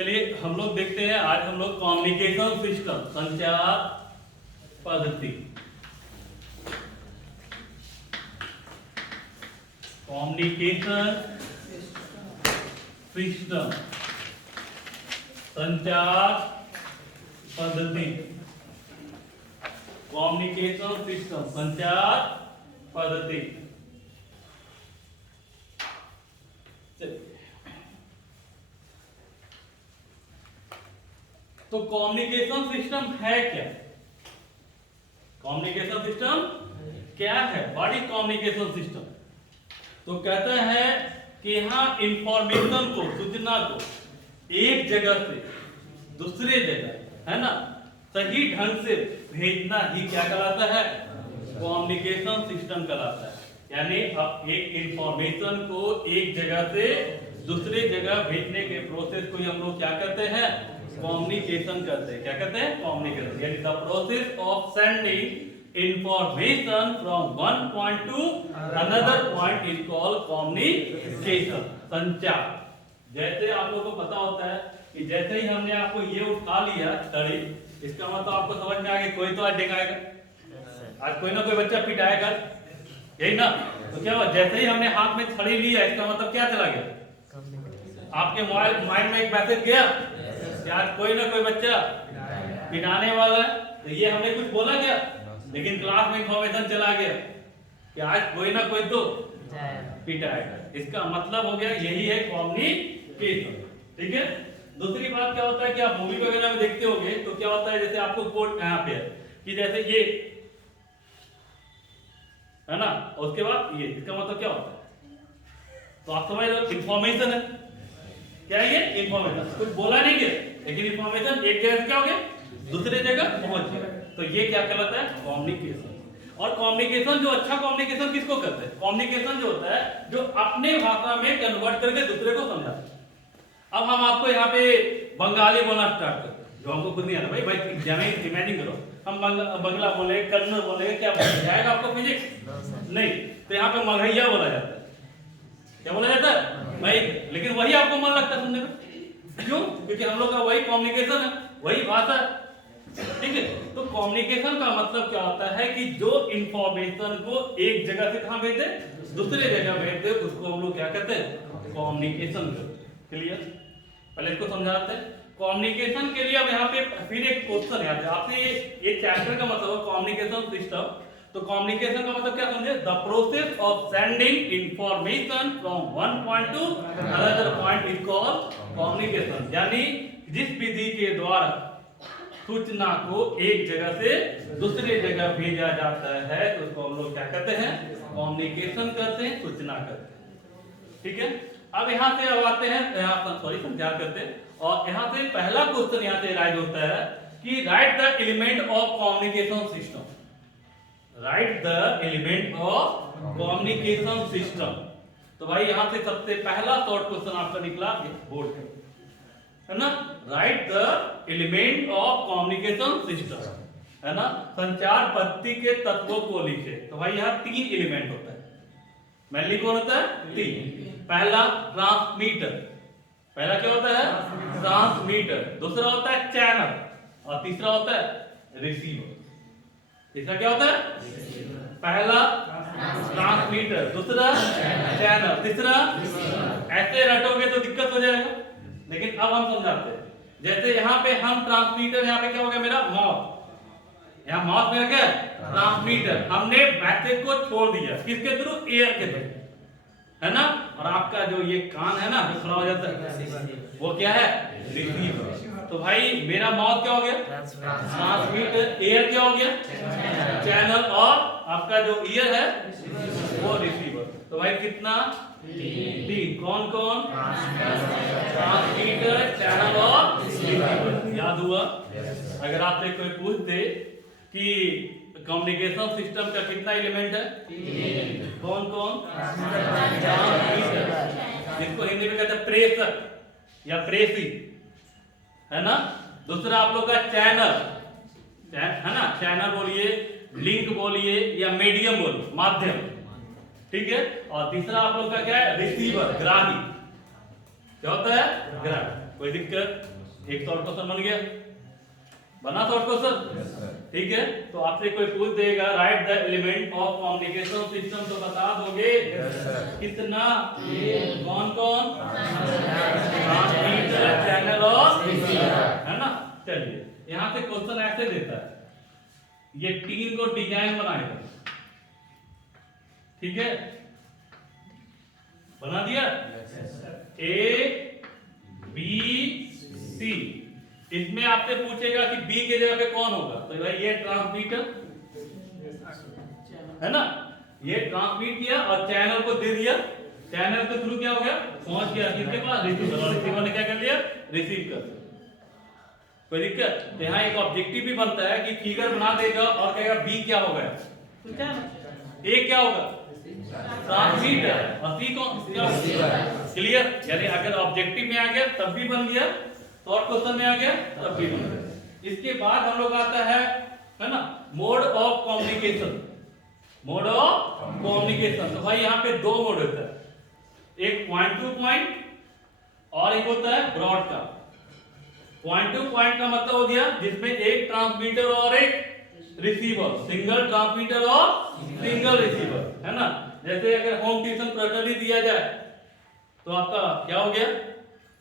चलिए हम लोग देखते हैं, आज हम लोग कम्युनिकेशन सिस्टम, संचार पद्धति, कम्युनिकेशन सिस्टम, संचार पद्धति, कम्युनिकेशन सिस्टम, संचार पद्धति। तो कम्युनिकेशन सिस्टम है क्या? कम्युनिकेशन सिस्टम क्या है? What is communication system? तो कहता है कि यहाँ इंफॉर्मेशन को, सूचना को एक जगह से दूसरे जगह, है ना, सही ढंग से भेजना ही क्या कहलाता है? कम्युनिकेशन सिस्टम कहलाता है। यानी अब एक इंफॉर्मेशन को एक जगह से दूसरे जगह भेजने के प्रोसेस को हम लोग क्या कहते हैं? कम्युनिकेशन करते हैं। क्या कहते हैं? कम्युनिकेशन। यानी the process of sending information from one point two another point is called communication, संचार। जैसे आप लोगों को पता होता है कि जैसे ही हमने आपको ये उठा लिया छड़ी, इसका मतलब आपको समझ में आ गया कोई तो आज डिगाएगा, आज कोई ना कोई बच्चा पिटाएगा, यही ना? तो क्या हुआ? जैसे ही हमने हाथ में छड़ी लिया, इसका मतलब क्या चला गया? आपके मोबाइल माइंड में एक मैसेज गया कि आज कोई ना कोई बच्चा पिटाने वाला है। तो ये हमने कुछ बोला क्या? लेकिन क्लास में इंफॉर्मेशन चला गया कि आज कोई ना कोई तो पिटाएगा। इसका मतलब हो गया यही है कम्युनिकेशन। ठीक है। दूसरी बात क्या होता है कि आप मूवी वगैरह में देखते होंगे तो क्या होता है, जैसे आपको कोड यहाँ पे है कि जैसे ये है ना, उसके बाद ये, इसका मतलब क्या होता है? तो आप समझ लो इंफॉर्मेशन है। क्या है ये? इंफॉर्मेशन। कुछ बोला नहीं गया लेकिन इंफॉर्मेशन एक जगह से क्या हो गया? दूसरे जगह पहुंच गया। तो ये क्या कहलाता है? कम्युनिकेशन। और कम्युनिकेशन जो अच्छा कम्युनिकेशन किसको कहते हैं? कम्युनिकेशन जो होता है जो अपने भाषा में कन्वर्ट करके दूसरे को समझाता है। अब हम आपको यहाँ पे बंगाली बोलना स्टार्ट करते हैं, जो हमको खुद नहीं आता। भाई भाई इमेजिन करो हम बंगला बोले, कन्नड़ बोले, क्या बोला जाएगा आपको? फिजिक्स नहीं। तो यहाँ पे मगहिया बोला जाता है। क्या बोला जाता है? भाई। लेकिन वही आपको मन लगता है सुनने में। क्यों? क्योंकि हम लोग का वही कम्युनिकेशन है, वही भाषा है। ठीक है। तो कम्युनिकेशन का मतलब क्या होता है कि जो इंफॉर्मेशन को एक जगह से कहां भेज दे? दूसरे जगह भेज दे, उसको हम लोग क्या कहते हैं? कम्युनिकेशन करते हैं। क्लियर? पहले इसको समझाते हैं। कम्युनिकेशन के लिए अब यहाँ पे फिर एक क्वेश्चन है आपसे, ये चैप्टर का मतलब है कम्युनिकेशन सिस्टम। तो कम्युनिकेशन का मतलब क्या समझे? The process of sending information from one point two another point is called communication. यानी जिस विधि के द्वारा सूचना को एक जगह से दूसरे जगह भेजा जाता है तो उसको हम लोग क्या कहते हैं? कम्युनिकेशन करते हैं, सूचना करते हैं। ठीक है। अब यहाँ से अब आते हैं, संचार करते हैं। और यहाँ से पहला क्वेश्चन यहाँ से राइज होता है कि right the element of communication system. Right the element of communication system. तो भाई यहाँ से सबसे पहला शॉर्ट क्वेश्चन आपका निकला बोर्ड पे, है ना? Right the element of communication system, है ना? संचार पद्धति के तत्वों को लिखे। तो भाई यहाँ 3 एलिमेंट होता है। मेनली कौन होता है? 3। पहला ट्रांसमीटर। पहला क्या होता है? ट्रांसमीटर। दूसरा होता है चैनल और तीसरा होता है रिसीवर। तीसरा क्या होता है? पहला ट्रांसमीटर, दूसरा चैनल, तीसरा। ऐसे रटोगे तो दिक्कत हो जाएगा, लेकिन अब हम समझाते हैं। जैसे यहाँ पे हम ट्रांसमीटर, यहाँ पे क्या हो गया मेरा? माउथ। यहाँ माउथ में क्या? ट्रांसमीटर। हमने मैसेज को छोड़ दिया किसके थ्रू? एयर के थ्रू, है ना? और आपका जो ये कान है ना, जो खड़ा हो जाता है, वो क्या है? रिसीवर। तो भाई मेरा माउथ क्या हो गया? ट्रांसमीटर। एयर क्या हो गया? चैनल। और आपका जो ईयर है वो रिसीवर। तो भाई कितना? 3। कौन कौन? ट्रांसमीटर, चैनल और रिसीवर। याद हुआ? अगर आपसे कोई पूछ दे कि कम्युनिकेशन सिस्टम का कितना एलिमेंट है? 3। कौन कौन? ट्रांसमीटर, जिसको हिंदी में कहते हैं प्रेषक या प्रेषी, है ना? दूसरा आप लोग का चैनल, है ना? चैनल बोलिए, लिंक बोलिए या मीडियम बोलिए, माध्यम। ठीक है। और तीसरा आप लोग का क्या है? रिसीवर, ग्राही। क्या होता है? ग्राफ। कोई दिक्कत? एक शॉर्ट क्वेश्चन बन गया, बना शॉर्ट क्वेश्चन, ठीक है। तो आपसे कोई पूछ देगा right the element of communication system, तो बता दोगे कितना? कौन कौन? ट्रांसमीटर, चैनल और रिसीवर, है ना। चलिए यहाँ से क्वेश्चन ऐसे देता है, ये तीन को डिजाइन बनाएगा, ठीक है, बना दिया। ए बी सी, इसमें आपसे पूछेगा कि बी के जगह पे कौन होगा, तो भाई ये ट्रांसमीटर है ना, ये ट्रांसमिट किया और चैनल को दे दिया, चैनल के थ्रू क्या हो गया? पहुंच गया किसके पास? रिसीवर, और रिसीवर ने क्या कर लिया? रिसीव कर दिया। कोई दिक्कत? तो यहाँ एक ऑब्जेक्टिव भी बनता है कि फिगर बना देगा और कहेगा बी क्या हो गया, तो क्या ए क्या होगा? ट्रांसमीटर, और सी कौन? क्लियर? यानी अगर ऑब्जेक्टिव में आ गया तब भी बन गया, शॉर्ट क्वेश्चन में आ गया तब भी बन गया। इसके बाद हम लोग आता है ना, mode of communication. Mode of communication, तो भाई यहाँ पे दो मोड होता है, एक पॉइंट टू पॉइंट और एक होता है ब्रॉडकास्ट। पॉइंट टू पॉइंट का मतलब हो गया जिसमें एक ट्रांसमीटर और एक रिसीवर, सिंगल ट्रांसमीटर और सिंगल रिसीवर, है ना। जैसे अगर होम ट्यूशन प्रॉपर्ली दिया जाए तो आपका क्या हो गया?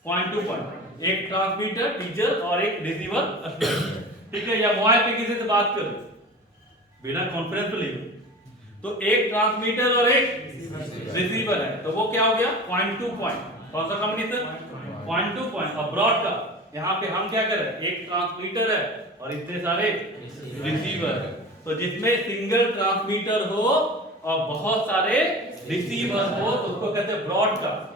पॉइंट टू पॉइंट, एक ट्रांसमीटर टीचर और एक रिसीवर स्टूडेंट, ठीक है। या मोबाइल पे किसी से बात करो बिना कॉन्फ्रेंस पे ले, तो एक ट्रांसमीटर और एक रिसीवर है, तो वो क्या हो गया? Point two point. कौन सा कम्युनिकेशन? Point two point. और ब्रॉडकास्ट, यहाँ पे हम क्या करें? एक ट्रांसमीटर है और इतने सारे रिसीवर है, तो जिसमें सिंगल ट्रांसमीटर हो और बहुत सारे रिसीवर हो तो उसको कहते हैं ब्रॉडकास्ट।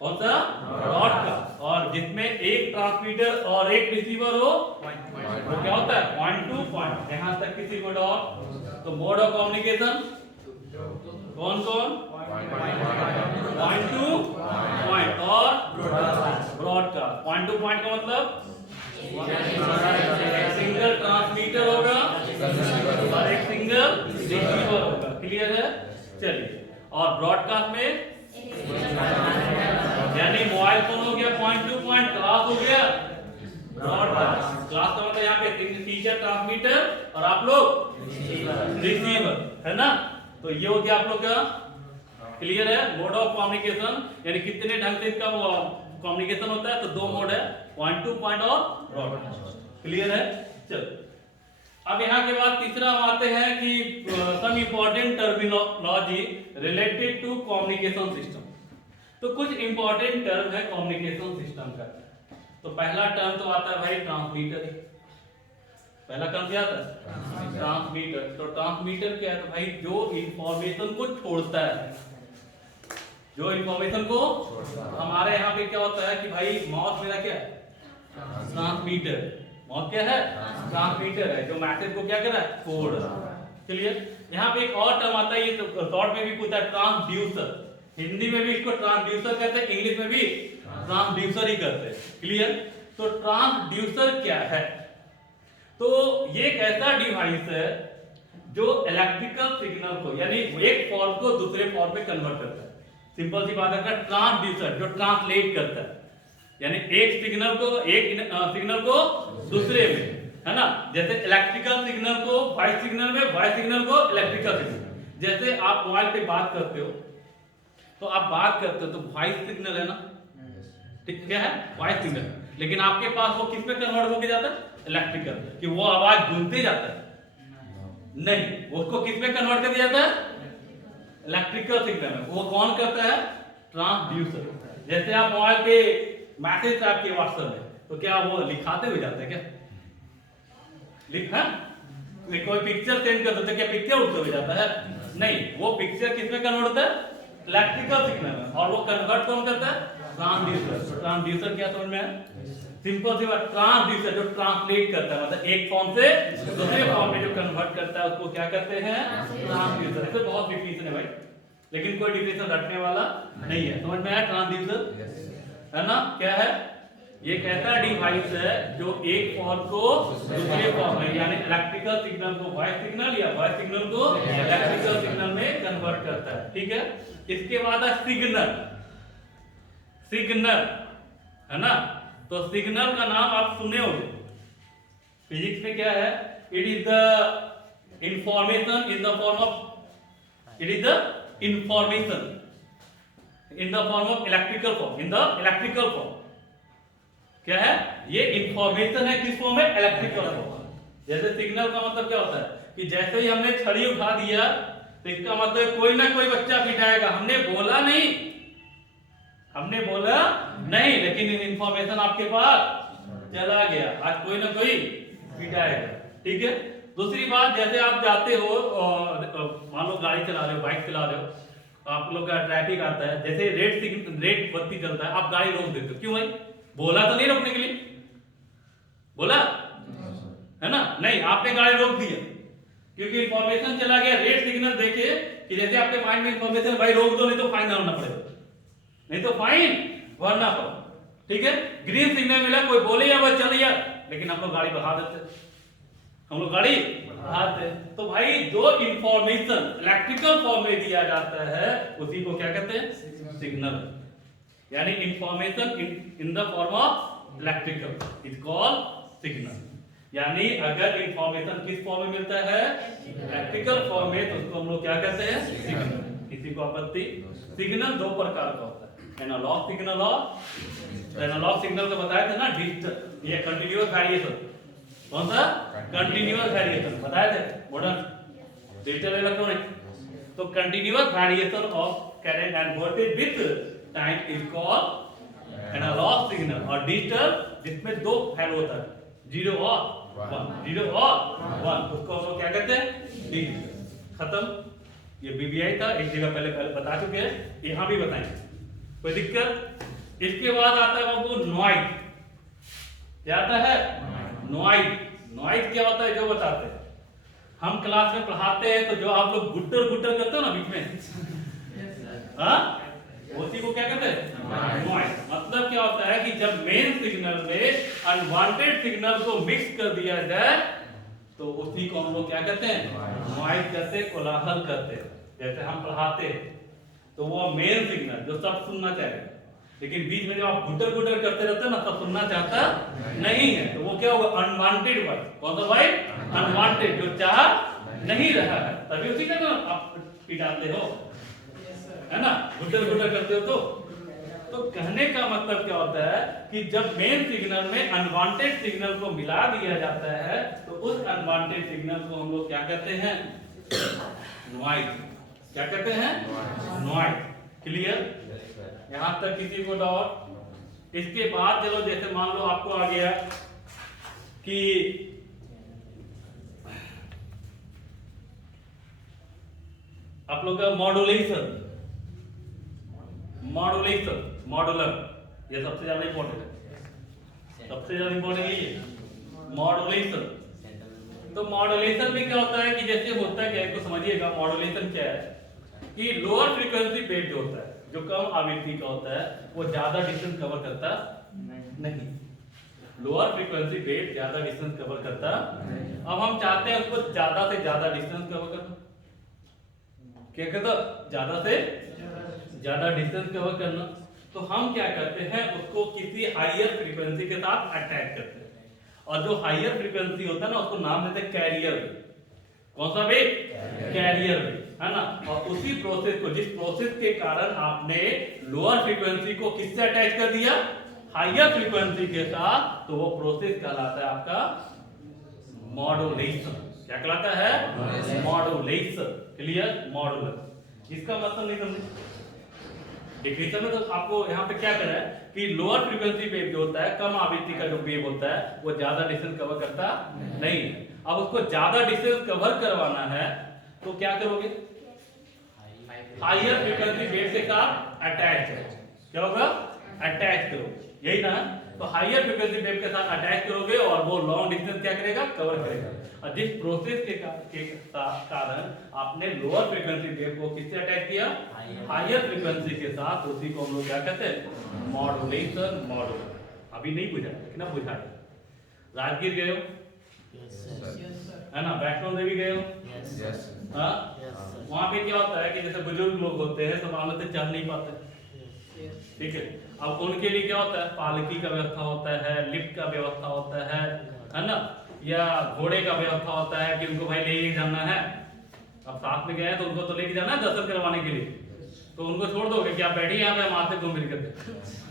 कौन सा? ब्रॉडकास्ट। और जिसमें एक ट्रांसमीटर और एक रिसीवर हो वो क्या होता है? Point two point. यहाँ तक किसी मोड और, तो मोड ऑफ कम्युनिकेशन कौन कौन? पॉइंट टू पॉइंट और ब्रॉडकास्ट। पॉइंट टू पॉइंट का मतलब एक सिंगल ट्रांसमीटर होगा और एक सिंगल रिसीवर होगा, क्लियर है? चलिए, और ब्रॉडकास्ट में यानी मोबाइल फोन हो गया पॉइंट टू पॉइंट, क्लास हो गया ब्रॉडकास्ट। क्लास का मतलब यहाँ पे टीचर ट्रांसमीटर और आप लोग रिसीवर, है ना। तो ये हो गया आप लोग का, क्लियर है? मोड ऑफ कम्युनिकेशन यानी कितने ढंग से इसका कम्युनिकेशन होता है, तो दो मोड है, पॉइंट टू पॉइंट और ब्रॉडकास्ट, क्लियर है? चलो, अब यहाँ के बाद तीसरा हम आते हैं कि some important terminology related to communication system. तो कुछ इंपॉर्टेंट टर्म है कम्युनिकेशन सिस्टम का। तो पहला टर्म तो आता है भाई ट्रांसमीटर। पहला टर्म क्या आता है? ट्रांसमीटर। तो ट्रांसमीटर क्या है? तो भाई जो इंफॉर्मेशन को छोड़ता है, जो इंफॉर्मेशन को, हमारे यहाँ पे क्या होता है कि भाई माउस मेरा क्या है? ट्रांसमीटर। माउस क्या है? ट्रांसमीटर है, जो मैसेज को क्या कर रहा है? छोड़ रहा है, क्लियर? यहाँ पे एक और टर्म आता है, ये तो शॉर्ट में भी पूछा है, ट्रांसड्यूसर। हिंदी में भी इसको ट्रांसड्यूसर कहते हैं, इंग्लिश में भी ट्रांसड्यूसर ही कहते हैं, क्लियर? तो ट्रांसड्यूसर क्या है? तो ये एक ऐसा डिवाइस है जो इलेक्ट्रिकल सिग्नल को, यानी एक फॉर्म को दूसरे फॉर्म में कन्वर्ट करता है। सिंपल सी बात है, ट्रांसड्यूसर जो ट्रांसलेट करता है, यानी एक सिग्नल को दूसरे में, है ना। जैसे इलेक्ट्रिकल सिग्नल को वॉइस सिग्नल में, वॉइस सिग्नल को इलेक्ट्रिकल सिग्नल। जैसे आप मोबाइल पे बात करते हो, तो आप बात करते हो तो वॉइस सिग्नल है ना, ठीक क्या है? Voice signal. लेकिन आपके पास वो किस पे कन्वर्ट होके जाता है? इलेक्ट्रिकल, कि वो आवाज गूंजते जाता है? नहीं, उसको किस पे कन्वर्ट कर दिया जाता है? इलेक्ट्रिकल सिग्नल में। वो कौन करता है? ट्रांसड्यूसर। जैसे आप मोबाइल पे मैसेज आपके व्हाट्सएप में, तो क्या वो लिखाते हुए जाता है क्या? लिखा कोई पिक्चर सेंड करते तो क्या पिक्चर उठते हुए जाता है? नहीं, वो पिक्चर किस में कन्वर्ट होता है? इलेक्ट्रिकल सिग्नल में। और वो कन्वर्ट कौन करता है? ट्रांसड्यूसर। ट्रांसड्यूसर क्या समझ में है? सिंपल सी बात, ट्रांसड्यूसर जो ट्रांसलेट करता है, मतलब एक फॉर्म से दूसरे फॉर्म में जो कन्वर्ट करता है उसको क्या कहते हैं? ट्रांसड्यूसर। इसमें बहुत डिफिनेशन है भाई, लेकिन कोई डिफिनेशन रटने वाला नहीं है। समझ में आया? ट्रांसड्यूसर है ना, क्या है? ये एक ऐसा डिवाइस है जो एक फॉर्म को दूसरे फॉर्म में, यानी इलेक्ट्रिकल सिग्नल को वॉइस सिग्नल या वॉइस सिग्नल को इलेक्ट्रिकल सिग्नल में कन्वर्ट करता है, ठीक है। इसके बाद है सिग्नल। सिग्नल है ना। तो सिग्नल का नाम आप सुने होंगे फिजिक्स में, क्या है? It is the information in the form of, it is the information in the form of electrical form, in the electrical form. क्या है ये? इंफॉर्मेशन है किस फॉर्म में? Electrical form. जैसे सिग्नल का मतलब क्या होता है कि जैसे ही हमने छड़ी उठा दिया तो इसका मतलब कोई ना कोई बच्चा पिटाएगा। हमने बोला नहीं, हमने बोला नहीं, लेकिन इंफॉर्मेशन आपके पास चला गया, आज कोई ना कोई पिटाएगा। ठीक है। दूसरी बात, जैसे आप जाते हो मान लो गाड़ी चला रहे हो, बाइक चला रहे हो, तो आप लोग का ट्रैफिक आता है, जैसे रेड बत्ती चलता है, आप गाड़ी रोक देते हो। क्यों भाई? बोला तो नहीं रोकने के लिए, बोला है ना? नहीं, आपने गाड़ी रोक दिया क्योंकि इंफॉर्मेशन चला गया। रेड सिग्नल देखे कि जैसे आपके माइंड में इंफॉर्मेशन, भाई रोक दो नहीं तो फाइन भरना पड़ेगा, नहीं तो फाइन भरना पड़ेगा। ठीक है। ग्रीन सिग्नल मिला, कोई बोले या बस चल यार, लेकिन हम लोग गाड़ी बढ़ा देते, हम लोग गाड़ी बढ़ाते। तो भाई जो इंफॉर्मेशन इलेक्ट्रिकल फॉर्म में दिया जाता है उसी को क्या कहते हैं? सिग्नल। यानी information in the form of electrical is called signal. यानी अगर इंफॉर्मेशन किस फॉर्म में मिलता है? इलेक्ट्रिकल फॉर्म में, तो उसको हम लोग क्या कहते हैं? सिग्नल। किसी को आपत्ति? सिग्नल दो प्रकार का होता है, एनालॉग सिग्नल और एनालॉग सिग्नल को बताया था ना डिजिटल, ये कंटीन्यूअस वेरिएशन। कौन सा? कंटीन्यूअस वेरिएशन बताए थे, मॉडर्न डिजिटल इलेक्ट्रॉनिक। तो continuous variation of current and voltage with time is called analogue signal. और डिजिटल जिसमें दो वैल्यू होता है, 0 और 1, 0 और 1, उसको हम लोग क्या कहते हैं? डिजिटल। खत्म। ये बीबीआई था, एक जगह पहले बता चुके हैं, यहां भी बताएंगे, कोई दिक्कत? इसके बाद आता है बाबू नॉइज। क्या आता है? नॉइज। नॉइज क्या होता है जो बताते हैं? हम क्लास में पढ़ाते हैं तो जो आप लोग गुट्टर गुट्टर करते हो ना बीच में, हाँ, उसी को क्या कहते हैं? नॉइज। मतलब क्या होता है कि जब मेन सिग्नल में अनवांटेड सिग्नल को मिक्स कर दिया जाए तो उसी को हम लोग क्या कहते हैं? नॉइज कहते हैं, कोलाहल करते हैं। जैसे हम पढ़ाते हैं तो वो मेन सिग्नल जो सब सुनना चाहिए, लेकिन बीच में जब आप गुटर गुटर करते रहते हैं ना, सब सुनना चाहता नहीं है, तो वो क्या होगा? Unwanted word. कौन सा भाई? अनवांटेड, जो चाह नहीं रहा है, तभी उसी का ना आप पिटाते हो, है ना, गुटर गुटर करते हो। तो कहने का मतलब क्या होता है कि जब मेन सिग्नल में अनवांटेड सिग्नल को मिला दिया जाता है तो उस अनवांटेड सिग्नल को हम लोग क्या कहते हैं? नॉइज। क्या कहते हैं? नॉइज। क्लियर? यहां तक किसी को डाउट? इसके बाद चलो, जैसे मान लो आपको आ गया कि आप लोग का मॉड्यूलेशन, मॉडुलर, ये सबसे ज्यादा इंपॉर्टेंट है, सबसे ज्यादा इंपॉर्टेंट ये मॉड्यूलेशन। तो मॉड्यूलेशन में क्या होता है कि जैसे होता है क्या, इसको समझिएगा। मॉड्यूलेशन क्या है कि लोअर फ्रीक्वेंसी बेस जो होता है, जो कम आवृत्ति का होता है, वो ज्यादा डिस्टेंस कवर करता नहीं। लोअर फ्रीक्वेंसी बेस ज्यादा डिस्टेंस कवर करता। अब हम चाहते हैं उसको ज्यादा से ज्यादा डिस्टेंस कवर करना। क्या कहता? ज्यादा से ज्यादा डिस्टेंस कवर करना। तो हम क्या करते हैं, उसको किसी हायर फ्रीक्वेंसी के साथ अटैच करते हैं, और जो हायर फ्रीक्वेंसी होता है ना, उसको नाम देते हैं कैरियर वेव। कौन सा वेव? कैरियर वेव, है ना। और उसी प्रोसेस को, जिस प्रोसेस के कारण आपने लोअर फ्रीक्वेंसी को किससे अटैच कर दिया? हायर फ्रीक्वेंसी के साथ, तो वो प्रोसेस कहलाता है आपका मॉड्यूलेशन। क्या कहलाता है? मॉड्यूलेशन। क्लियर? मॉड्यूलर। इसका मतलब नहीं समझे? डिफिनेशन में तो आपको यहाँ पे क्या करा है कि लोअर फ्रीक्वेंसी वेव जो होता है, कम आवृत्ति का जो वेव होता है, वो ज्यादा डिस्टेंस कवर करता नहीं है। अब उसको ज्यादा डिस्टेंस कवर करवाना है तो क्या करोगे? हायर फ्रीक्वेंसी वेव के साथ अटैच करो। क्या होगा? अटैच करोगे, यही ना। तो हायर फ्रीक्वेंसी वेव के साथ अटैच करोगे और वो लॉन्ग डिस्टेंस क्या करेगा? कवर करेगा। और जिस प्रोसेस के कारण आपने लोअर फ्रीक्वेंसी वेव को किससे अटैच किया? हायर फ्रीक्वेंसी के साथ, उसी को हम लोग क्या कहते हैं? Modulation, modular. अभी नहीं बुझा, लेकिन अब बुझा। राजगीर गए हो? है ना। वैष्णो देवी गए हो? हाँ। वहां पे क्या होता है कि जैसे बुजुर्ग लोग होते हैं तो वहां से चढ़ नहीं पाते, ठीक है। अब उनके लिए क्या होता है, पालकी का व्यवस्था होता है, लिफ्ट का व्यवस्था होता है ना, या घोड़े का व्यवस्था होता है कि उनको भाई ले जाना है। अब साथ में गए हैं तो उनको तो लेके जाना है दर्शन करवाने के लिए, तो उनको छोड़ दोगे कि आप बैठिए यहाँ पे, हम आते घूम फिर करते,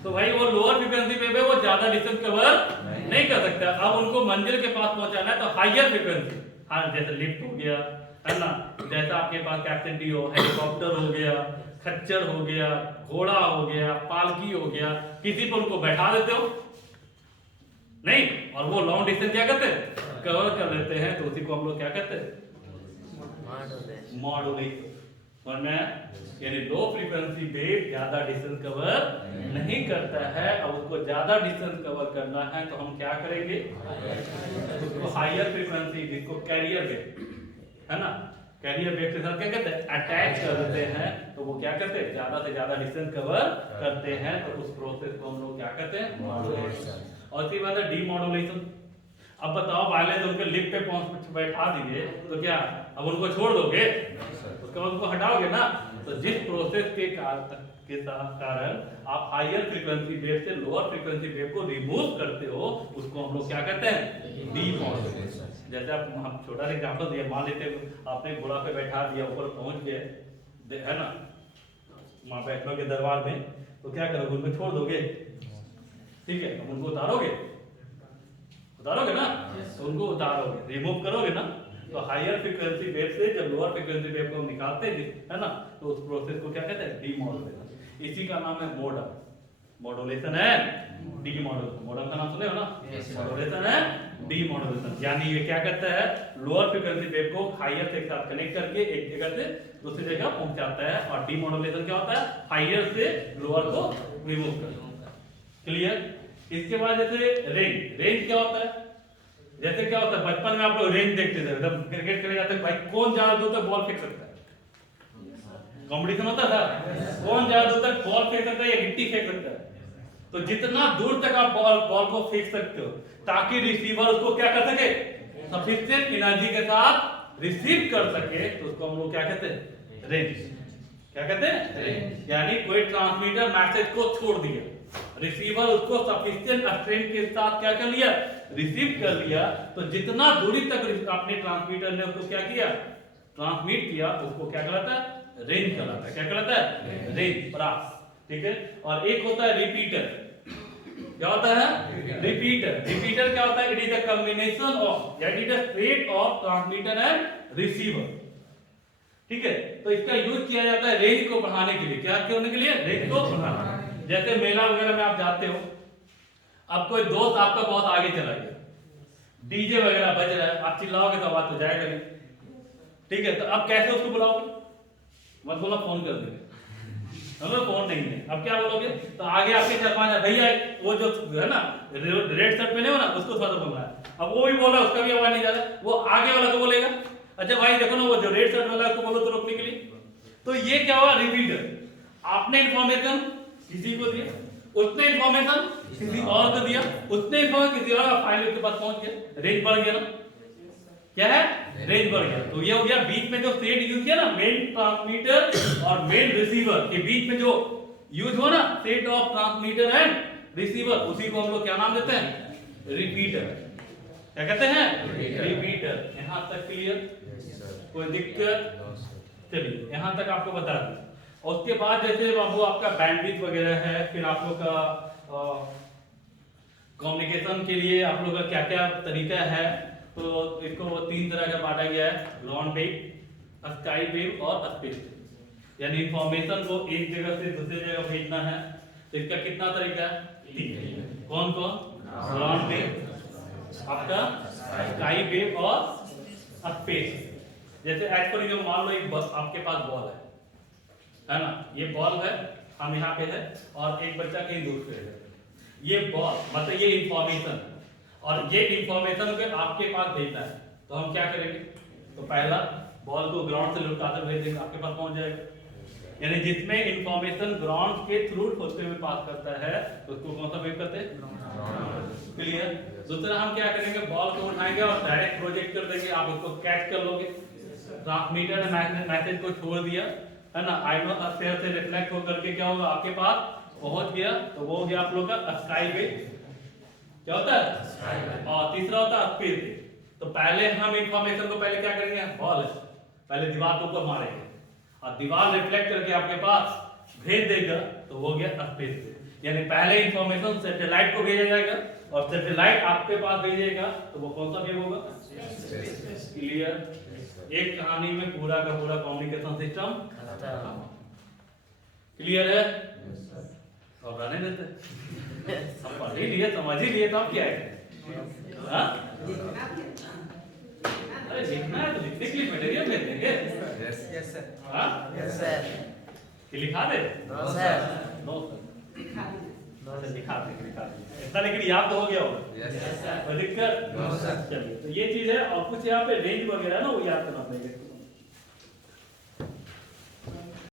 तो भाई वो लोअर फ्रीक्वेंसी पे वो ज्यादा डिस्टेंस कवर नहीं कर सकता। अब उनको मंजिल के पास पहुंचाना है तो हायर फ्रीक्वेंसी, हाँ जैसे लिफ्ट हो गया है ना, जैसा आपके पास कैप्टन हो, हेलीकॉप्टर हो गया, खच्चर हो गया, घोड़ा हो गया, पालकी हो गया, किसी पर उनको बैठा देते हो नहीं, और वो लॉन्ग डिस्टेंस क्या करते हैं, कवर कर लेते हैं, तो उसी को हम लोग क्या कहते हैं, मॉड्यूलेशन। समझ में? यानी लो फ्रीक्वेंसी वेव ज्यादा डिस्टेंस कवर नहीं करता है, अब उसको ज्यादा डिस्टेंस कवर करना है तो हम क्या करेंगे, उसको हायर फ्रीक्वेंसी, जिसको कैरियर वेव है ना, कैरियर वेव के साथ क्या कहते हैं, अटैच कर देते हैं, तो वो क्या करते हैं, ज्यादा से ज्यादा डिस्टेंस कवर करते हैं, तो उस प्रोसेस को हम लोग क्या कहते हैं, मॉड्यूलेशन। और उसके बाद है डीमॉड्यूलेशन। अब बताओ वायरलेस उनके लिफ्ट पे पहुंच बैठा दिए तो क्या अब उनको छोड़ दोगे, उसके बाद उनको हटाओगे ना, तो जिस प्रोसेस के कारण आप हायर फ्रीक्वेंसी वेव से लोअर फ्रीक्वेंसी वेव को रिमूव करते हो, उसको हम लोग क्या कहते हैं, डीमॉड्यूलेशन। जैसे आप हम छोटा सा एग्जांपल दिया, मान लेते आपने घोड़ा पे बैठा दिया, ऊपर पहुंच गए है ना, वहां बैठोगे दरबार में, तो क्या करोगे, उनको छोड़ दोगे, ठीक है, अब उनको उतारोगे ना, तो उनको उतारोगे, रिमूव करोगे ना, तो हायर फ्रीक्वेंसी वेव से जब लोअर फ्रीक्वेंसी वेव को हम निकालते हैं है ना, तो उस प्रोसेस को क्या कहते हैं, डीमॉड्यूलेशन। इसी का नाम है मोडम, मॉड्यूलेशन है डीमॉड्यूलेशन। मॉडम का नाम सुने हो ना, मॉड्यूलेशन है डीमॉड्यूलेशन। यानी ये क्या करता है, लोअर फ्रीक्वेंसी वेव को हायर से साथ कनेक्ट करके एक जगह से दूसरी जगह पहुंचाता है, और डीमॉड्यूलेशन क्या होता है, हायर से लोअर को रिमूव करता है। क्लियर? इसके बाद जैसे रेंज क्या होता है, जैसे क्या होता है, बचपन में आप लोग रेंज देखते थे, जब क्रिकेट खेले जाते भाई कौन ज्यादा दूर तक बॉल फेंक सकता है, कंपटीशन होता था, कौन ज्यादा दूर तक बॉल फेंक सकता है या गिट्टी फेंक सकता है, तो जितना दूर तक आप बॉल को फेंक सकते हो ताकि रिसीवर उसको क्या कर सके, सफिशिएंट एनर्जी के साथ रिसीव कर सके, तो उसको हम लोग क्या कहते हैं, रेंज। क्या कहते हैं, यानी कोई ट्रांसमीटर मैसेज को छोड़ दिया, रिसीवर उसको सफिशिएंट स्ट्रेंथ के साथ क्या कर लिया, रिसीव कर लिया, तो जितना दूरी तक अपने ट्रांसमीटर ने उसको क्या किया, ट्रांसमिट किया, उसको क्या कहलाता है, रेंज कहलाता है। क्या कहलाता है, रेंज, प्राप्त। ठीक है, और एक होता है रिपीटर। क्या होता है, रिपीटर क्या होता है, it is the combination of, it is the state of transmitter and receiver. ठीक है, तो इसका यूज किया जाता है रेंज को बढ़ाने के लिए। क्या करने के लिए, रेंज को बढ़ाना। जैसे मेला वगैरह में आप जाते हो, अब कोई दोस्त आपका बहुत आगे चला गया, डीजे वगैरह बज रहा है, आप चिल्लाओगे तो आवाज तो जाएगा नहीं, ठीक है, तो अब कैसे उसको बुलाओगे, मत बोला फोन कर देंगे, हमें फोन नहीं है, अब क्या बोलोगे, तो आगे आपके 4-5 भैया वो जो है ना रेड शर्ट पहने हो ना, उसको थोड़ा बोल रहा है, अब वो भी बोल रहा है, उसका भी आवाज नहीं जा रहा, वो आगे वाला तो बोलेगा, अच्छा भाई देखो ना वो जो रेड शर्ट वाला है उसको बोलो तो रोकने के लिए। तो ये क्या हुआ, रिपीटर। आपने इंफॉर्मेशन किसी को दिया, उसने इंफॉर्मेशन किसी और को दिया, उसने इंफॉर्मेशन किसी और का फाइल उसके पास पहुंच गया, रेंज बढ़ गया ना, क्या है, रेंज बढ़ गया। तो ये हो गया, बीच में जो सेट यूज किया ना, मेन ट्रांसमीटर और मेन रिसीवर के बीच में जो यूज हुआ ना, set of transmitter and receiver, उसी को हम लोग क्या नाम देते हैं, रिपीटर। क्या कहते हैं, रिपीटर। यहां तक क्लियर, कोई दिक्कत, चलिए यहां तक आपको बता दें। और उसके बाद जैसे वो आपका बैंडविड्थ वगैरह है, फिर आप लोग का कम्युनिकेशन के लिए आप लोग का क्या क्या तरीका है, तो इसको 3 तरह का बांटा गया है, ग्राउंड वेव, स्काई वेव और स्पेस वेव। यानी इंफॉर्मेशन को एक जगह से दूसरी जगह भेजना है, तो इसका कितना तरीका है, 3। कौन कौन, ग्राउंड वेव, आपका स्काई वेव और स्पेस। जैसे एज फॉर एग्जांपल मान लो एक आपके पास बॉल है ना, ये बॉल है, हम यहाँ पे है और एक बच्चा कहीं दूर पे है, ये बॉल मतलब ये इंफॉर्मेशन, और ये इंफॉर्मेशन अगर आपके पास भेजना है तो हम क्या करेंगे, तो पहला बॉल को ग्राउंड से लुटाकर भेज देंगे, आपके पास पहुंच जाएगा। यानी जिसमें इंफॉर्मेशन ग्राउंड के थ्रू होते हुए पास करता है तो उसको कौन सा वेव कहते हैं, क्लियर। दूसरा हम क्या करेंगे, बॉल को उठाएंगे और डायरेक्ट प्रोजेक्ट कर देंगे, आप उसको कैच कर लोगे, ट्रांसमीटर ने मैसेज को छोड़ दिया है ना, आयनोस्फीयर से रिफ्लेक्ट होकर के क्या होगा, आपके पास पहुंच गया तो वो हो गया आप लोग का स्काई वेव। क्या होता है? और तीसरा होता है स्पीड वेव। तो पहले हम इंफॉर्मेशन को पहले क्या करेंगे, बॉल पहले दीवार के ऊपर मारेंगे और दीवार रिफ्लेक्ट करके आपके पास भेज देगा, तो हो गया स्पीड वेव। यानी पहले इंफॉर्मेशन सैटेलाइट को भेजा जाएगा और सैटेलाइट आपके पास भेजेगा, तो वो कौन सा वेव होगा? क्लियर? एक कहानी में पूरा का पूरा कम्युनिकेशन सिस्टम क्लियर है? घबराने देते, अब पढ़ ही लिए समझ ही लिए तो अब क्या है? हाँ? अरे लिखना है तो लिखने के लिए मटेरियल दे देंगे। Yes sir. हाँ? Yes sir. कि लिखा दे? No sir. नो सर, लिखा दे इतना, लेकिन याद तो हो गया होगा। Yes sir. कोई दिक्कत? No sir. चलिए, तो ये चीज है। और कुछ यहाँ पे रेंज वगैरह ना वो याद करना पड़ेगा।